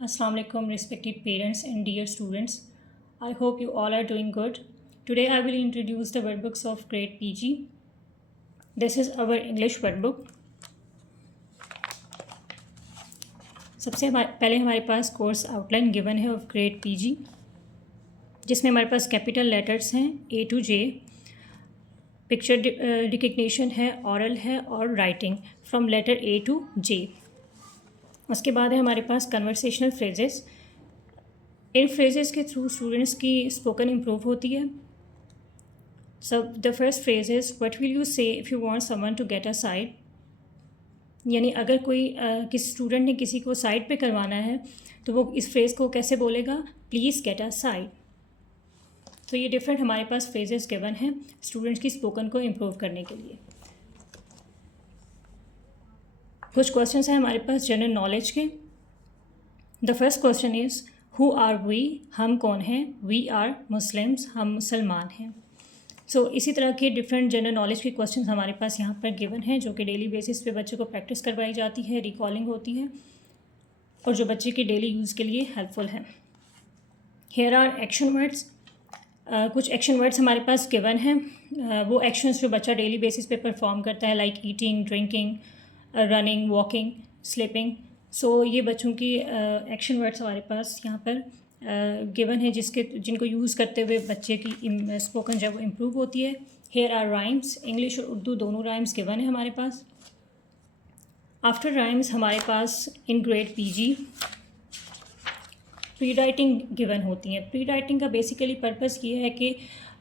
Assalamu alaikum, respected parents and dear students. I hope you all are doing good. Today I will introduce the workbooks of grade PG. This is our English workbook. सबसे पहले हमारे पास course outline given है of grade PG, जिसमें हमारे पास capital letters हैं A to J, picture recognition है, ऑरल है और writing from letter A to J. उसके बाद है हमारे पास कन्वर्सेशनल फ्रेजेस. इन फ्रेजेस के थ्रू स्टूडेंट्स की स्पोकन इम्प्रूव होती है. So the first phrase is what will you say if you want someone to get a side. यानी अगर कोई किसी स्टूडेंट ने किसी को साइड पे करवाना है तो वो इस फ्रेज़ को कैसे बोलेगा, प्लीज़ गेट अ साइड. तो ये डिफरेंट हमारे पास फ्रेजेस गिवन हैं स्टूडेंट्स की स्पोकन को इम्प्रूव करने के लिए. कुछ क्वेश्चंस हैं हमारे पास जनरल नॉलेज के. The first question is who are we, हम कौन हैं. वी आर मुस्लिम्स, हम मुसलमान हैं. सो इसी तरह के डिफरेंट जनरल नॉलेज के क्वेश्चंस हमारे पास यहाँ पर गिवन हैं, जो कि डेली बेसिस पे बच्चों को प्रैक्टिस करवाई जाती है, रिकॉलिंग होती है और जो बच्चे के डेली यूज़ के लिए हेल्पफुल है. Here are action words. कुछ एक्शन वर्ड्स हमारे पास गिवन हैं. वो एक्शंस जो बच्चा डेली बेसिस पे परफॉर्म करता है, like eating, drinking, running, walking, sleeping. So ये बच्चों की एक्शन वर्ड्स हमारे पास यहाँ पर गिवन है, जिनको यूज़ करते हुए बच्चे की स्पोकन जब इम्प्रूव होती है. Here are rhymes. इंग्लिश और उर्दू दोनों राइम्स गिवन है हमारे पास. आफ्टर राइम्स हमारे पास in grade PG pre writing given होती हैं. प्री राइटिंग का बेसिकली पर्पस ये है कि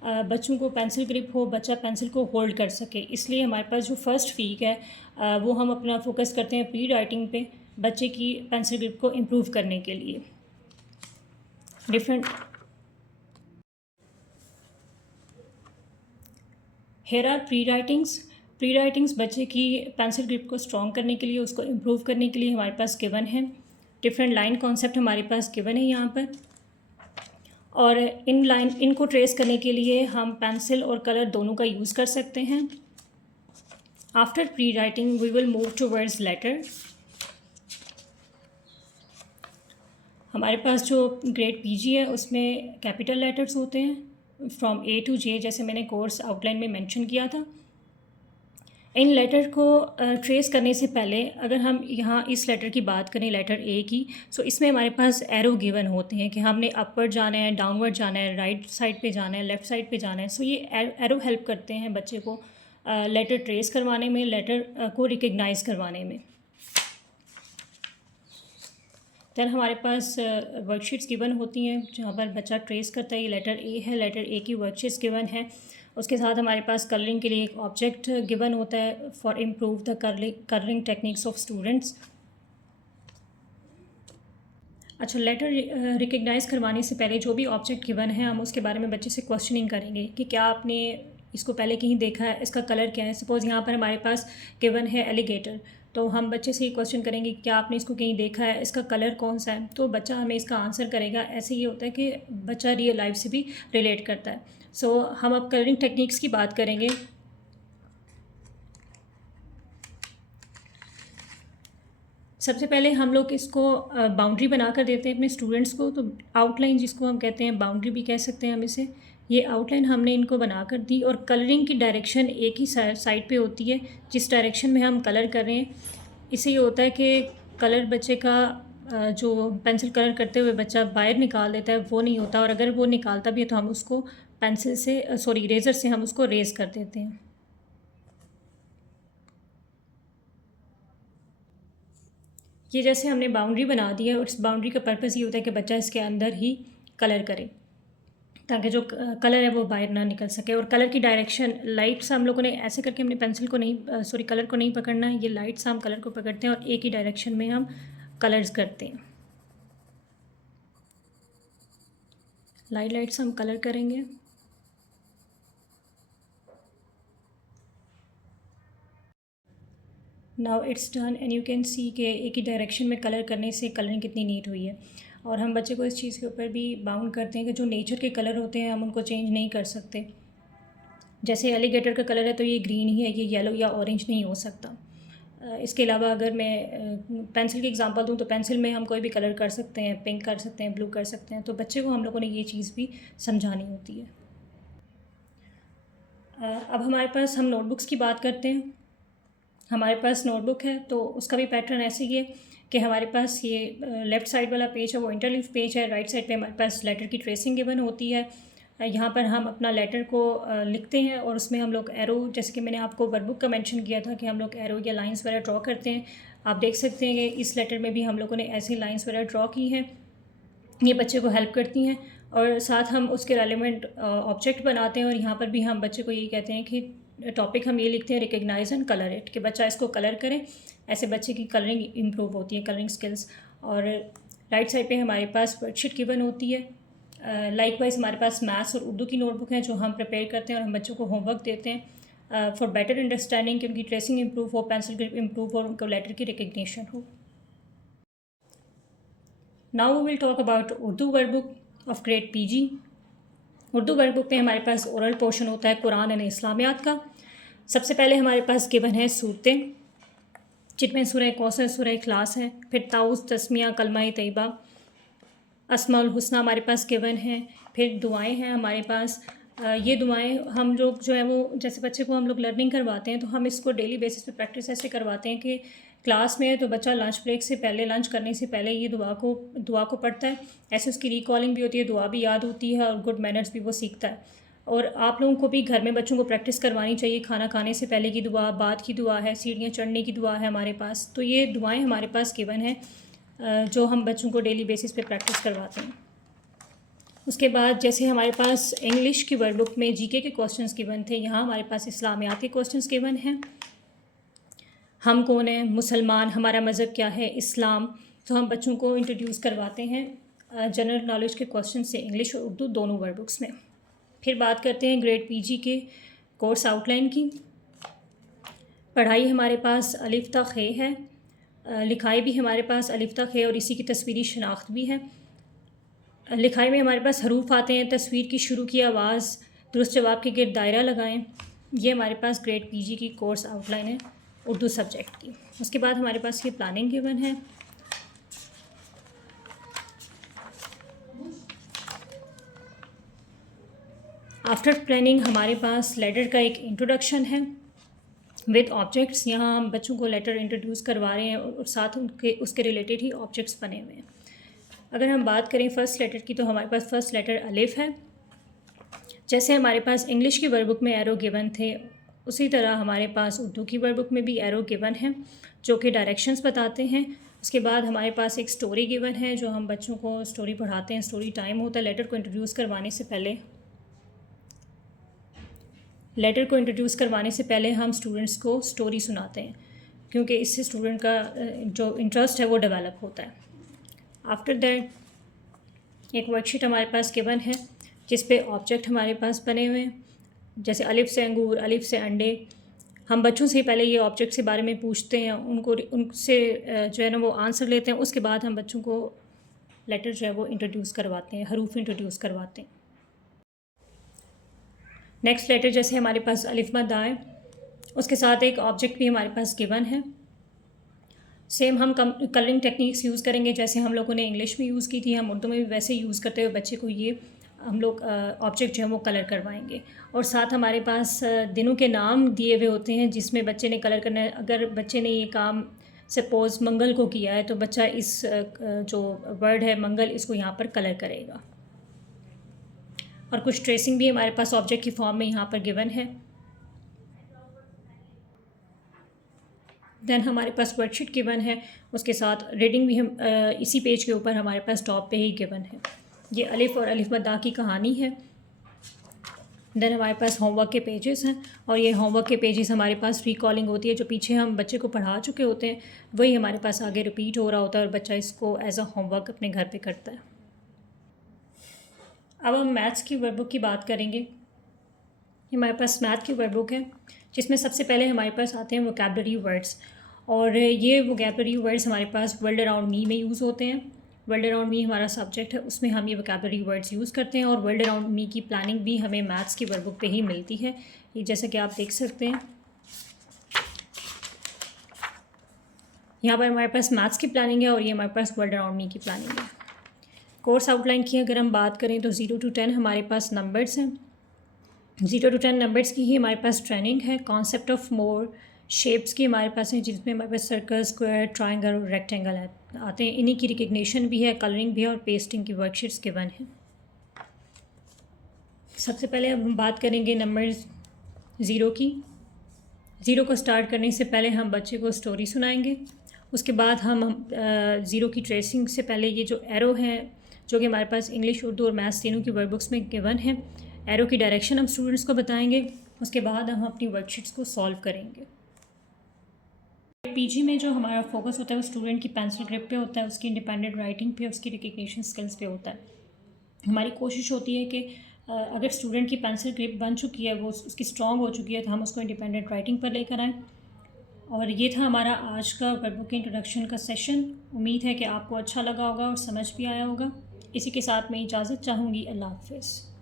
बच्चों को पेंसिल ग्रिप हो, बच्चा पेंसिल को होल्ड कर सके. इसलिए हमारे पास जो फर्स्ट वीक है वो हम अपना फोकस करते हैं प्री राइटिंग पे, बच्चे की पेंसिल ग्रिप को इम्प्रूव करने के लिए. Different here are pre writings. Pre writings बच्चे की पेंसिल ग्रिप को स्ट्रॉन्ग करने के लिए, उसको इम्प्रूव करने के लिए हमारे पास गिवन है. डिफरेंट लाइन कॉन्सेप्ट हमारे पास गिवन है यहाँ पर, और इनको ट्रेस करने के लिए हम पेंसिल और कलर दोनों का यूज़ कर सकते हैं. After pre writing we will move towards letter. हमारे पास जो ग्रेड पीजी है उसमें कैपिटल लेटर्स होते हैं फ्रॉम A to J, जैसे मैंने कोर्स आउटलाइन में मेंशन किया था. इन लेटर को ट्रेस करने से पहले अगर हम यहाँ इस लेटर की बात करें, लेटर A की, सो इसमें हमारे पास एरो गिवन होते हैं कि हमने अपवर्ड जाना है, डाउनवर्ड जाना है, राइट साइड पे जाना है, लेफ़्ट साइड पे जाना है. सो ये एरो हेल्प करते हैं बच्चे को लेटर ट्रेस करवाने में, लेटर को रिकग्नाइज़ करवाने में. दैन हमारे पास वर्कशीट्स गिवन होती हैं जहाँ पर बच्चा ट्रेस करता है. ये लेटर A है, लेटर A की वर्कशीट्स गिवन है. उसके साथ हमारे पास कलरिंग के लिए एक ऑब्जेक्ट गिवन होता है for improve the colouring techniques of students. अच्छा, लेटर रिकग्नाइज़ करवाने से पहले जो भी ऑब्जेक्ट गिवन है हम उसके बारे में बच्चे से क्वेश्चनिंग करेंगे कि क्या आपने इसको पहले कहीं देखा है, इसका कलर क्या है. सपोज़ यहाँ पर हमारे पास गिवन है एलिगेटर, तो हम बच्चे से ये क्वेश्चन करेंगे क्या आपने इसको कहीं देखा है, इसका कलर कौन सा है. तो बच्चा हमें इसका आंसर करेगा. ऐसे ये होता है कि बच्चा रियल लाइफ से भी रिलेट करता है. सो हम अब कलरिंग टेक्निक्स की बात करेंगे. सबसे पहले हम लोग इसको बाउंड्री बना कर देते हैं अपने स्टूडेंट्स को. तो आउटलाइन जिसको हम कहते हैं, बाउंड्री भी कह सकते हैं हम इसे, ये आउटलाइन हमने इनको बना कर दी. और कलरिंग की डायरेक्शन एक ही साइड पे होती है, जिस डायरेक्शन में हम कलर कर रहे हैं. इससे ये होता है कि कलर बच्चे का जो पेंसिल कलर करते हुए बच्चा बाहर निकाल देता है वो नहीं होता, और अगर वो निकालता भी है तो हम उसको पेंसिल से इरेज़र से हम उसको रेज़ कर देते हैं. ये जैसे हमने बाउंड्री बना दी है, और इस बाउंड्री का पर्पस ये होता है कि बच्चा इसके अंदर ही कलर करे ताकि जो कलर है वो बाहर ना निकल सके. और कलर की डायरेक्शन लाइट्स हम लोगों ने ऐसे करके हमने पेंसिल को नहीं कलर को नहीं पकड़ना है. ये लाइट्स हम कलर को पकड़ते हैं और एक ही डायरेक्शन में हम कलर्स करते हैं. लाइट्स हम कलर करेंगे. Now it's done and you can see कि एक ही डायरेक्शन में कलर करने से कलरिंग कितनी नीट हुई है. और हम बच्चे को इस चीज़ के ऊपर भी बाउंड करते हैं कि जो नेचर के कलर होते हैं हम उनको चेंज नहीं कर सकते. जैसे एलिगेटर का कलर है तो ये ग्रीन ही है, ये येलो या ऑरेंज नहीं हो सकता. इसके अलावा अगर मैं पेंसिल की एग्जांपल दूँ तो पेंसिल में हम कोई भी कलर कर सकते हैं, पिंक कर सकते हैं, ब्लू कर सकते हैं। तो बच्चे को हम लोगों ने ये चीज़ भी समझानी होती है। अब हमारे पास हम नोटबुक्स की बात करते हैं। हमारे पास नोटबुक है तो उसका भी पैटर्न ऐसे ही है कि हमारे पास ये लेफ़्ट साइड वाला पेज है वो इंटरलीफ पेज है। राइट साइड पे हमारे पास लेटर की ट्रेसिंग गिवन होती है। यहाँ पर हम अपना लेटर को लिखते हैं और उसमें हम लोग एरो, जैसे कि मैंने आपको वर्कबुक का मेंशन किया था कि हम लोग एरो या लाइंस वगैरह ड्रॉ करते हैं। आप देख सकते हैं कि इस लेटर में भी हम लोगों ने ऐसी लाइंस वगैरह ड्रॉ की हैं। ये बच्चे को हेल्प करती हैं और साथ हम उसके रेलिवेंट ऑब्जेक्ट बनाते हैं। और यहाँ पर भी हम बच्चे को यही कहते हैं कि टॉपिक हम ये लिखते हैं रिकग्नाइज एंड कलर इट, कि बच्चा इसको कलर करें। ऐसे बच्चे की कलरिंग इम्प्रूव होती है, कलरिंग स्किल्स। और राइट साइड पे हमारे पास वर्कशीट गिवन होती है। लाइकवाइज हमारे पास मैथ्स और उर्दू की नोटबुक है जो हम प्रिपेयर करते हैं और हम बच्चों को होमवर्क देते हैं फॉर बेटर अंडरस्टैंडिंग, कि उनकी ट्रेसिंग इम्प्रूव हो, पेंसिल ग्रिप इम्प्रूव हो और उनको लेटर की रिकग्निशन हो। Now we will talk about Urdu workbook of grade PG. Urdu workbook में हमारे पास ओरल पोर्शन होता है कुरान एंड इस्लामियात का। सबसे पहले हमारे पास गिवन है सूरतें, जिनमें सूरह कौसर, सूरह इखलास है। फिर ताउस, तस्मिया, कलमा तैयबा, अस्माउल हुस्ना हमारे पास गिवन है। फिर दुआएं हैं हमारे पास। ये दुआएं हम लोग जो है वो, जैसे बच्चे को हम लोग लर्निंग करवाते हैं तो हम इसको डेली बेसिस पे प्रैक्टिस ऐसे करवाते हैं कि क्लास में है तो बच्चा लंच ब्रेक से पहले, लंच करने से पहले ये दुआ को पढ़ता है। ऐसे उसकी रिकॉलिंग भी होती है, दुआ भी याद होती है और गुड मैनर्स भी वो सीखता है। और आप लोगों को भी घर में बच्चों को प्रैक्टिस करवानी चाहिए। खाना खाने से पहले की दुआ, बाद की दुआ है, सीढ़ियाँ चढ़ने की दुआ है हमारे पास। तो ये दुआएँ हमारे पास गिवन है जो हम बच्चों को डेली बेसिस पे प्रैक्टिस करवाते हैं। उसके बाद जैसे हमारे पास इंग्लिश की वर्कबुक में जीके के क्वेश्चंस गिवन थे, यहाँ हमारे पास इस्लामियात के क्वेश्चंस गिवन हैं। हम कौन हैं, मुसलमान, हमारा मज़हब क्या है, इस्लाम। तो हम बच्चों को इंट्रोड्यूस करवाते हैं जनरल नॉलेज के क्वेश्चन से इंग्लिश और उर्दू दोनों वर्कबुक्स में। फिर बात करते हैं ग्रेड पीजी के कोर्स आउटलाइन की। पढ़ाई हमारे पास अलिफ ता खे है, लिखाई भी हमारे पास अलिफ ता खे और इसी की तस्वीरी शनाख्त भी है। लिखाई में हमारे पास हरूफ आते हैं, तस्वीर की शुरू की आवाज़, दुरुस्त जवाब के गिर्द दायरा लगाएं। ये हमारे पास ग्रेड पीजी की कोर्स आउटलाइन है उर्दू सब्जेक्ट की। उसके बाद हमारे पास ये प्लानिंग गिवन है। आफ्टर प्लानिंग हमारे पास लेटर का एक इंट्रोडक्शन है विद ऑब्जेक्ट्स। यहाँ हम बच्चों को लेटर इंट्रोड्यूस करवा रहे हैं और साथ उसके रिलेटेड ही ऑब्जेक्ट्स बने हुए हैं। अगर हम बात करें फ़र्स्ट लेटर की तो हमारे पास फ़र्स्ट लेटर अलिफ है। जैसे हमारे पास इंग्लिश की वर्कबुक में एरो गिवन थे, उसी तरह हमारे पास उर्दू की वर्कबुक में भी एरो गिवन है जो कि डायरेक्शंस बताते हैं। उसके बाद हमारे पास एक स्टोरी गिवन है जो हम बच्चों को स्टोरी पढ़ाते हैं। स्टोरी टाइम होता है लेटर को इंट्रोड्यूस करवाने से पहले। लेटर को इंट्रोड्यूस करवाने से पहले हम स्टूडेंट्स को स्टोरी सुनाते हैं क्योंकि इससे स्टूडेंट का जो इंटरेस्ट है वो डेवलप होता है। आफ्टर दैट एक वर्कशीट हमारे पास गिवन है जिस पे ऑब्जेक्ट हमारे पास बने हुए हैं, जैसे अलिफ से अंगूर, अलिफ से अंडे। हम बच्चों से पहले ये ऑब्जेक्ट के बारे में पूछते हैं, उनसे जो है ना वो आंसर लेते हैं। उसके बाद हम बच्चों को लेटर जो है वो इंट्रोड्यूस करवाते हैं, हरूफ इंट्रोड्यूस करवाते हैं। नेक्स्ट लेटर जैसे हमारे पास अलिफ मद आए, उसके साथ एक ऑब्जेक्ट भी हमारे पास गिवन है। सेम हम कलरिंग टेक्निक्स यूज़ करेंगे जैसे हम लोगों ने इंग्लिश में यूज़ की थी, हम उर्दू में भी वैसे यूज़ करते हुए बच्चे को ये हम लोग ऑब्जेक्ट जो है वो कलर करवाएंगे। और साथ हमारे पास दिनों के नाम दिए हुए होते हैं जिसमें बच्चे ने कलर करना है। अगर बच्चे ने ये काम सपोज़ मंगल को किया है तो बच्चा इस जो वर्ड है मंगल, इसको यहाँ पर कलर करेगा। और कुछ ट्रेसिंग भी हमारे पास ऑब्जेक्ट की फॉर्म में यहाँ पर गिवन है। देन हमारे पास वर्कशीट गिवन है, उसके साथ रीडिंग भी हम इसी पेज के ऊपर हमारे पास टॉप पे ही गिवन है। ये अलिफ और अलिफ बदा की कहानी है। देन हमारे पास होमवर्क के पेजेस हैं और ये होमवर्क के पेजेस हमारे पास रिकॉलिंग होती है। जो पीछे हम बच्चे को पढ़ा चुके होते हैं वही हमारे पास आगे रिपीट हो रहा होता है और बच्चा इसको एज अ होमवर्क अपने घर पे करता है। अब हम मैथ्स की वर्कबुक की बात करेंगे। ये हमारे पास मैथ की वर्कबुक है जिसमें सबसे पहले हमारे पास आते हैं वोकैबुलरी वर्ड्स। और ये वोकैबुलरी वर्ड्स हमारे पास वर्ल्ड अराउंड मी में यूज़ होते हैं। वर्ल्ड अराउंड मी हमारा सब्जेक्ट है, उसमें हम ये वोकैबुलरी वर्ड्स यूज़ करते हैं। और वर्ल्ड अराउंड मी की प्लानिंग भी हमें मैथ्स की वर्कबुक पे ही मिलती है। ये जैसा कि आप देख सकते हैं यहाँ पर हमारे पास मैथ्स की प्लानिंग है और ये हमारे पास वर्ड अराउंड मी की प्लानिंग है। कोर्स आउटलाइन की अगर हम बात करें तो 0 to 10 हमारे पास नंबर्स हैं। 0 to 10 नंबर्स की ही हमारे पास ट्रेनिंग है। कॉन्सेप्ट ऑफ मोर शेप्स की हमारे पास है, जिसमें हमारे पास सर्कल, स्क्वायर, ट्राइंगल और रेक्टेंगल आते हैं। इन्हीं की रिकग्निशन भी है, कलरिंग भी है और पेस्टिंग की वर्कशीट्स गिवन है। सबसे पहले अब हम बात करेंगे नंबर 0 की। 0 को स्टार्ट करने से पहले हम बच्चे को स्टोरी सुनाएंगे। उसके बाद हम 0 की ट्रेसिंग से पहले ये जो एरो है, जो कि हमारे पास इंग्लिश, उर्दू और मैथ्स तीनों की वर्क बुक्स में गिवन है, एरो की डायरेक्शन हम स्टूडेंट्स को बताएंगे। उसके बाद हम अपनी वर्कशीट्स को सॉल्व करेंगे। पीजी में जो हमारा फोकस होता है वो स्टूडेंट की पेंसिल ग्रिप पे होता है, उसकी इंडिपेंडेंट राइटिंग पे, उसकी रिकग्निशन स्किल्स पे होता है। हमारी कोशिश होती है कि अगर स्टूडेंट की पेंसिल ग्रिप बन चुकी है, वो उसकी स्ट्रॉन्ग हो चुकी है, तो हम उसको इंडिपेंडेंट राइटिंग पर लेकर आएँ। और ये था हमारा आज का वर्कबुक के इंट्रोडक्शन का सेशन। उम्मीद है कि आपको अच्छा लगा होगा और समझ भी आया होगा। इसी के साथ मैं इजाज़त चाहूँगी। अल्लाह हाफ़िज़।